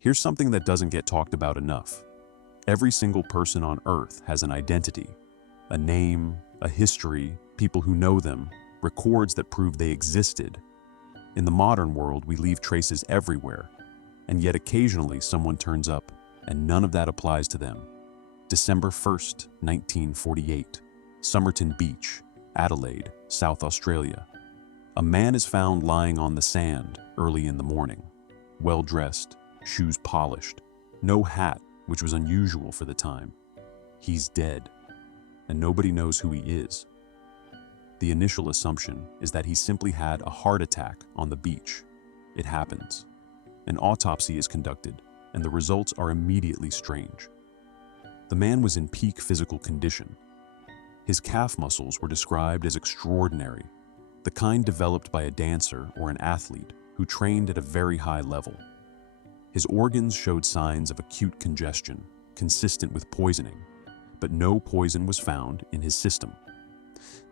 Here's something that doesn't get talked about enough. Every single person on Earth has an identity, a name, a history, people who know them, records that prove they existed. In the modern world, we leave traces everywhere, and yet occasionally someone turns up, and none of that applies to them. December 1st, 1948, Somerton Beach, Adelaide, South Australia. A man is found lying on the sand early in the morning, well-dressed, shoes polished, no hat, which was unusual for the time. He's dead, and nobody knows who he is. The initial assumption is that he simply had a heart attack on the beach. It happens. An autopsy is conducted, and the results are immediately strange. The man was in peak physical condition. His calf muscles were described as extraordinary, the kind developed by a dancer or an athlete who trained at a very high level. His organs showed signs of acute congestion, consistent with poisoning, but no poison was found in his system.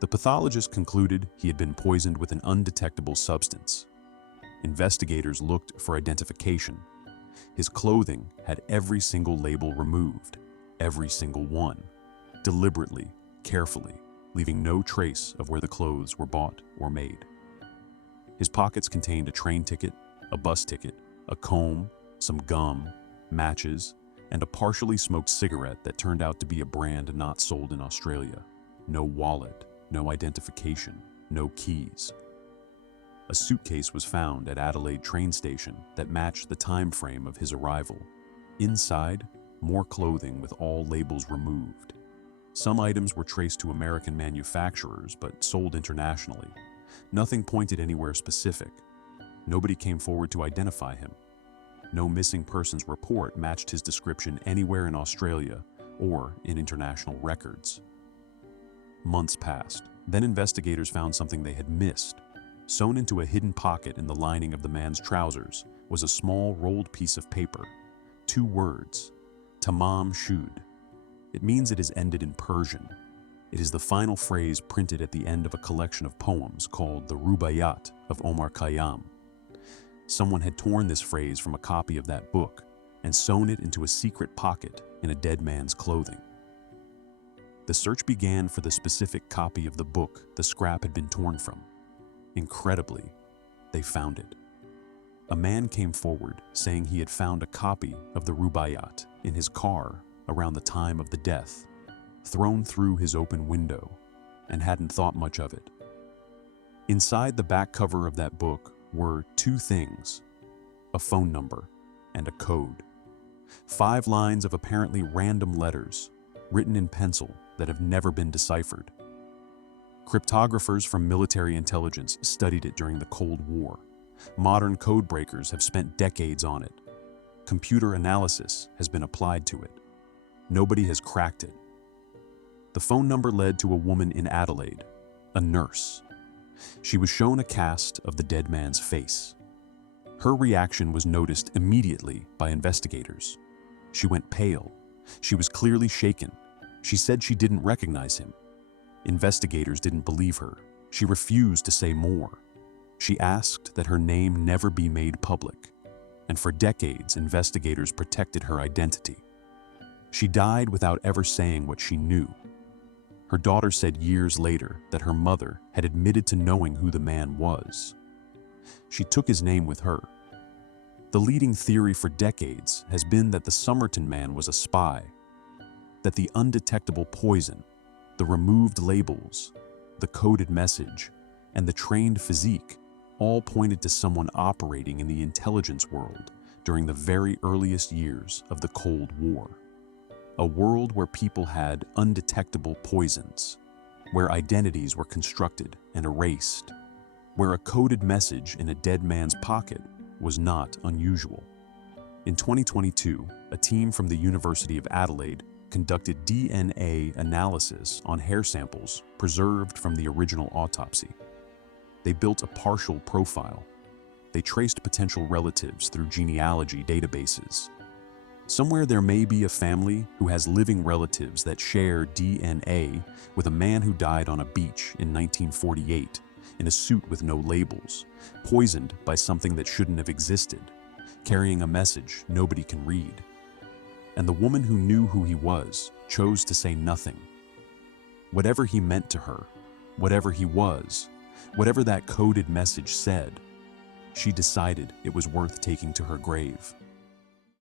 The pathologist concluded he had been poisoned with an undetectable substance. Investigators looked for identification. His clothing had every single label removed, every single one, deliberately, carefully, leaving no trace of where the clothes were bought or made. His pockets contained a train ticket, a bus ticket, a comb, some gum, matches, and a partially smoked cigarette that turned out to be a brand not sold in Australia. No wallet, no identification, no keys. A suitcase was found at Adelaide train station that matched the time frame of his arrival. Inside, more clothing with all labels removed. Some items were traced to American manufacturers but sold internationally. Nothing pointed anywhere specific. Nobody came forward to identify him. No missing persons report matched his description anywhere in Australia or in international records. Months passed. Then investigators found something they had missed. Sewn into a hidden pocket in the lining of the man's trousers was a small rolled piece of paper. 2 words, Tamam Shud. It means it is ended in Persian. It is the final phrase printed at the end of a collection of poems called the Rubaiyat of Omar Khayyam. Someone had torn this phrase from a copy of that book and sewn it into a secret pocket in a dead man's clothing. The search began for the specific copy of the book the scrap had been torn from. Incredibly, they found it. A man came forward saying he had found a copy of the Rubaiyat in his car around the time of the death, thrown through his open window, and hadn't thought much of it. Inside the back cover of that book were 2 things, a phone number and a code. 5 lines of apparently random letters, written in pencil that have never been deciphered. Cryptographers from military intelligence studied it during the Cold War. Modern codebreakers have spent decades on it. Computer analysis has been applied to it. Nobody has cracked it. The phone number led to a woman in Adelaide, a nurse. She was shown a cast of the dead man's face. Her reaction was noticed immediately by investigators. She went pale. She was clearly shaken. She said she didn't recognize him. Investigators didn't believe her. She refused to say more. She asked that her name never be made public, and for decades, investigators protected her identity. She died without ever saying what she knew. Her daughter said years later that her mother had admitted to knowing who the man was. She took his name with her. The leading theory for decades has been that the Somerton man was a spy, that the undetectable poison, the removed labels, the coded message, and the trained physique all pointed to someone operating in the intelligence world during the very earliest years of the Cold War. A world where people had undetectable poisons, where identities were constructed and erased, where a coded message in a dead man's pocket was not unusual. In 2022, a team from the University of Adelaide conducted DNA analysis on hair samples preserved from the original autopsy. They built a partial profile. They traced potential relatives through genealogy databases. Somewhere there may be a family who has living relatives that share DNA with a man who died on a beach in 1948 in a suit with no labels, poisoned by something that shouldn't have existed. carrying a message nobody can read. And the woman who knew who he was chose to say nothing. Whatever he meant to her, whatever he was, whatever that coded message said, she decided it was worth taking to her grave.